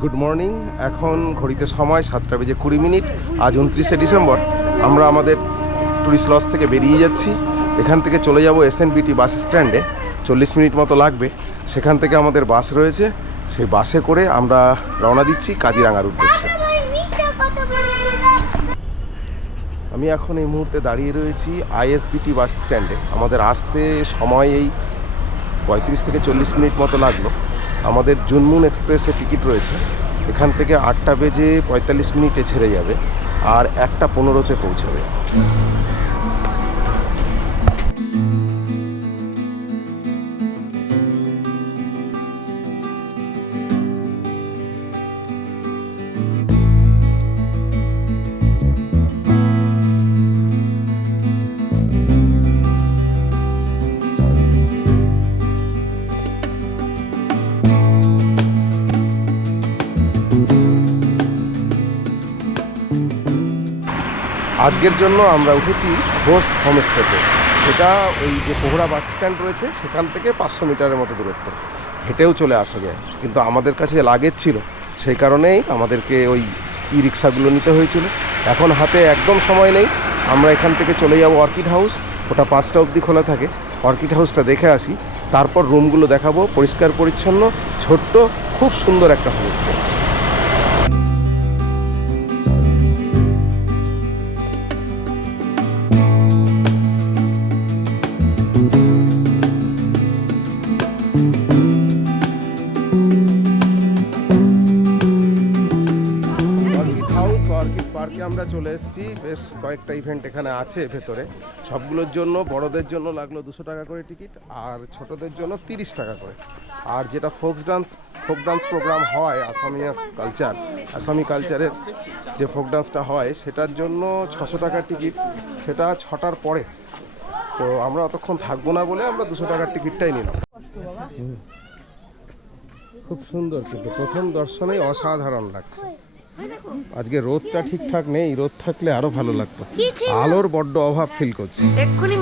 Good morning. এখন ঘড়িতে সময় 7:20। আজ 29শে ডিসেম্বর। আমরা আমাদের টুরিস্ট লজ থেকে বেরিয়ে যাচ্ছি। এখান থেকে চলে যাব SNBT বাস স্ট্যান্ডে। 40 মিনিট মতো লাগবে। সেখান থেকে আমাদের বাস রয়েছে, সেই বাসে করে আমরা রওনা দিচ্ছি কাজিরাঙার উদ্দেশ্যে। আমি এখন এই মুহূর্তে দাঁড়িয়ে রয়েছি ISBT বাস স্ট্যান্ডে। আমাদের আসতে সময় এই 35 থেকে 40 মিনিট মতো লাগলো। আমাদের জুনমুন এক্সপ্রেসের টিকিট রয়েছে। এখান থেকে 8:45 ছেড়ে যাবে আর 1:15 পৌঁছাবে। আজকের জন্য আমরা উঠেছি ঘোষ হোমস্টেতে। এটা ওই যে পোহরা বাস স্ট্যান্ড রয়েছে সেখান থেকে 500 মিটারের মতো দূরত্ব, হেঁটেও চলে আসা যায়। কিন্তু আমাদের কাছে লাগেজ ছিল, সেই কারণেই আমাদেরকে ওই রিক্সাগুলো নিতে হয়েছিল। এখন হাতে একদম সময় নেই। আমরা এখান থেকে চলে যাব অর্কিড হাউস। ওটা 5টা অবধি খোলা থাকে। অর্কিড হাউসটা দেখে আসি, তারপর রুমগুলো দেখাবো। পরিষ্কার পরিচ্ছন্ন, ছোট্ট, খুব সুন্দর একটা হোমস্টে। পার্কে আমরা চলে এসেছি। বেশ কয়েকটা ইভেন্ট এখানে আছে ভেতরে। সবগুলোর জন্য বড়দের জন্য লাগলো 200 টাকা করে টিকিট, আর ছোটদের জন্য 30 টাকা করে। আর যেটা ফোক ডান্স প্রোগ্রাম হয়, আসামি কালচারের যে ফোক ডান্সটা হয়, সেটার জন্য 600 টাকার টিকিট। সেটা 6টার পরে। তো আমরা অতক্ষণ থাকবো না বলে আমরা 200 টাকার টিকিটটাই নিলাম। খুব সুন্দর, কিন্তু প্রথম দর্শনেই অসাধারণ লাগছে। আজকে রোদটা ঠিকঠাক নেই, রোদ থাকলে আরো ভালো লাগতো। আলোর বড্ড অভাব ফিল করছি এক্ষুনি।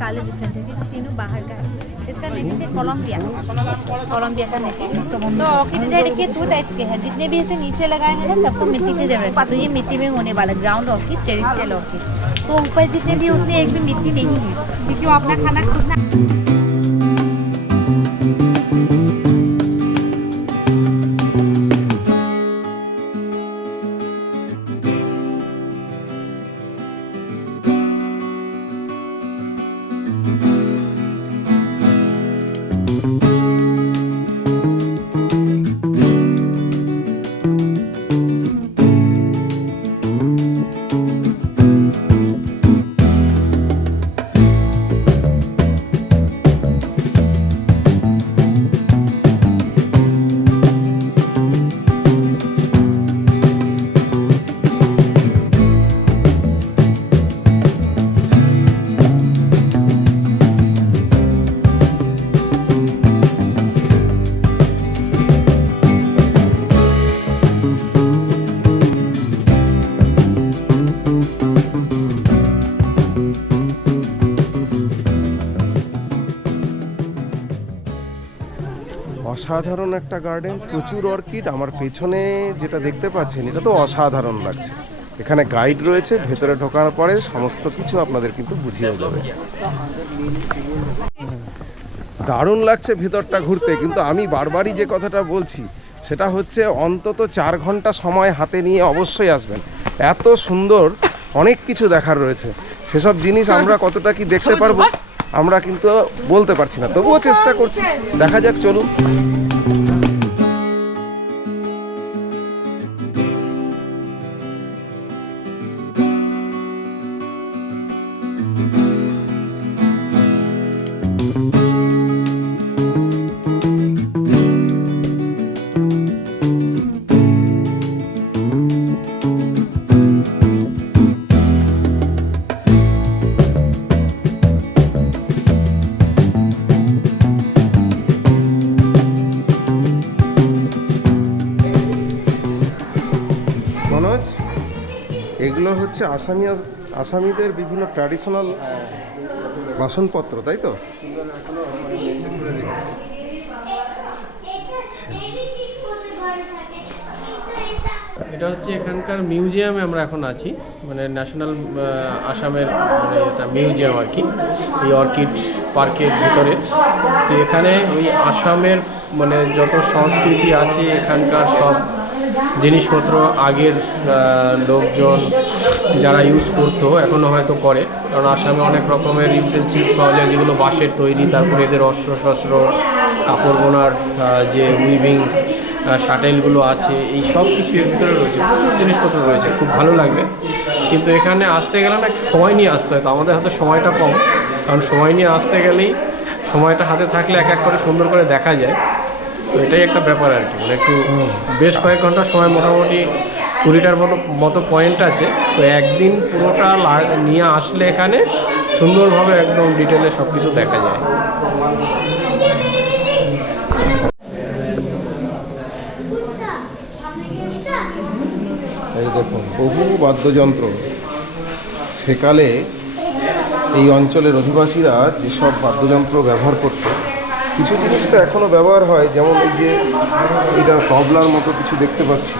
काले डिफरेंट है, तीनों बाहर का है। इसका नेटिव है कोलंबिया का नेटिव। तो ऑर्किड देखिए 2 टाइप्स के हैं। जितने भी ऐसे नीचे लगाए हैं ना, सबको मिट्टी की जरूरत है। तो ये मिट्टी में होने वाला ग्राउंड ऑर्किड, टेरेस्ट्रियल ऑर्किड। तो ऊपर जितने भी उतने एक भी मिट्टी नहीं है, क्योंकि वो अपना खाना खुद ना। অসাধারণ একটা গার্ডেন, প্রচুর অর্কিড। আমার পেছনে যেটা দেখতে পাচ্ছেন, এটা তো অসাধারণ লাগছে। এখানে গাইড রয়েছে, ভেতরে ঢোকার পরে সমস্ত কিছু আপনাদের কিন্তু বুঝিয়ে যাবে। দারুণ লাগছে ভেতরটা ঘুরতে। কিন্তু আমি বারবারই যে কথাটা বলছি, সেটা হচ্ছে অন্তত 4 ঘন্টা সময় হাতে নিয়ে অবশ্যই আসবেন। এত সুন্দর, অনেক কিছু দেখার রয়েছে। সেসব জিনিস আমরা কতটা কি দেখতে পারবো আমরা কিন্তু বলতে পারছি না, তবুও চেষ্টা করছি। দেখা যাক, চলুন। হচ্ছে আসামিদের বিভিন্ন ট্র্যাডিশনাল বাসনপত্র, তাই তো? এটা হচ্ছে এখানকার মিউজিয়ামে আমরা এখন আছি, মানে ন্যাশনাল আসামের মানে এটা মিউজিয়াম আর কি, এই অর্কিড পার্কের ভিতরে। তো এখানে ওই আসামের মানে যত সংস্কৃতি আছে এখানকার সব জিনিসপত্র আগের লোকজন যারা ইউজ করতো এখনও হয়তো করে, কারণ আসামে অনেক রকমের ইউটেন্সিলস পাওয়া যায় যেগুলো বাঁশের তৈরি, তারপরে এদের অস্ত্র শস্ত্র, কাপড় বোনার যে উইভিং শাটেলগুলো আছে, এই সব কিছু এর ভিতরে রয়েছে, প্রচুর জিনিসপত্র রয়েছে, খুব ভালো লাগবে। কিন্তু এখানে আসতে গেলে না একটু সময় নিয়ে আসতে হয়, তো আমাদের হাতে সময়টা কম, কারণ সময় নিয়ে আসতে গেলেই সময়টা হাতে থাকলে এক এক করে সুন্দর করে দেখা যায়। তো এটাই একটা ব্যাপার আর কি, মানে একটু বেশ কয়েক ঘন্টার সময়, মোটামুটি 20টার মতো পয়েন্ট আছে। তো একদিন পুরোটা নিয়ে আসলে এখানে সুন্দরভাবে একদম ডিটেলে সব কিছু দেখা যায়। এই দেখুন বহু বাদ্যযন্ত্র। সেকালে এই অঞ্চলের অধিবাসীরা যেসব বাদ্যযন্ত্র ব্যবহার করত, কিছু জিনিস তো এখনও ব্যবহার হয়, যেমন এই যে এটা তবলার মতো কিছু দেখতে পাচ্ছি।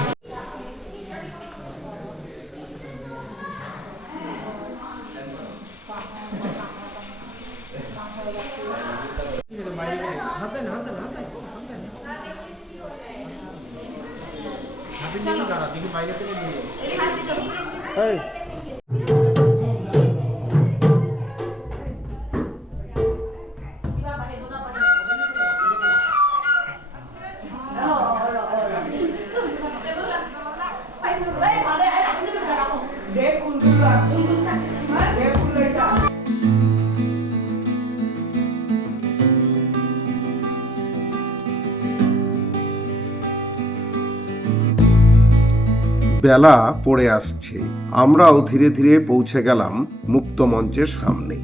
বেলা পড়ে আসছে, আমরাও ধীরে ধীরে পৌঁছে গেলাম মুক্ত মঞ্চের সামনে।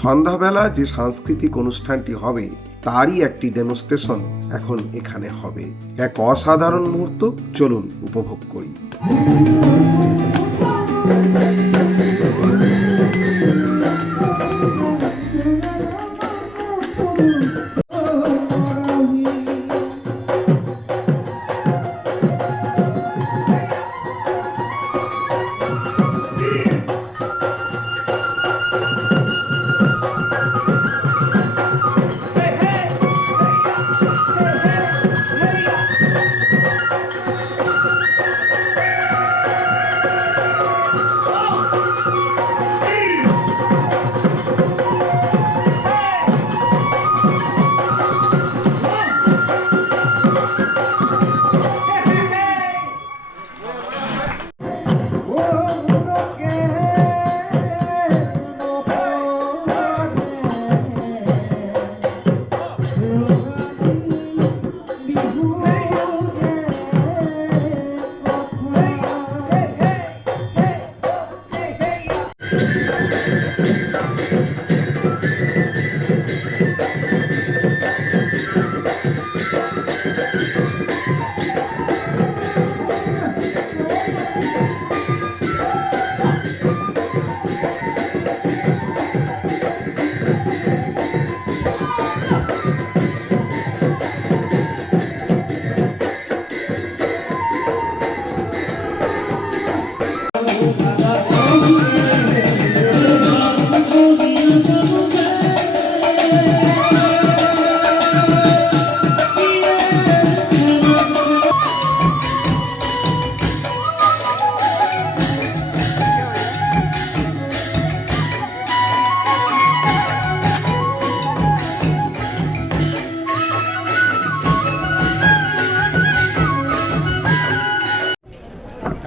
সন্ধ্যাবেলা যে সাংস্কৃতিক অনুষ্ঠানটি হবে তারই একটি ডেমনস্ট্রেশন এখন এখানে হবে। এক অসাধারণ মুহূর্ত, চলুন উপভোগ করি।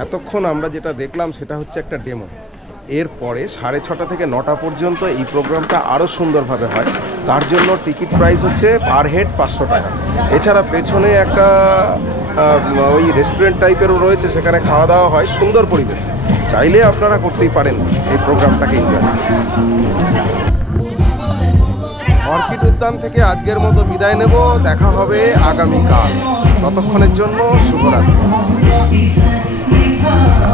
এতক্ষণ আমরা যেটা দেখলাম সেটা হচ্ছে একটা ডেমো। এরপরে 6:30 থেকে 9টা পর্যন্ত এই প্রোগ্রামটা আরও সুন্দরভাবে হয়। তার জন্য টিকিট প্রাইস হচ্ছে পার হেড 500 টাকা। এছাড়া পেছনে একটা ওই রেস্টুরেন্ট টাইপেরও রয়েছে, সেখানে খাওয়া দাওয়া হয়, সুন্দর পরিবেশ। চাইলে আপনারা করতেই পারেন এই প্রোগ্রামটাকে এনজয়। অর্কিড উদ্যান থেকে আজকের মতো বিদায় নেব, দেখা হবে আগামীকাল। ততক্ষণের জন্য শুভরাত্রি।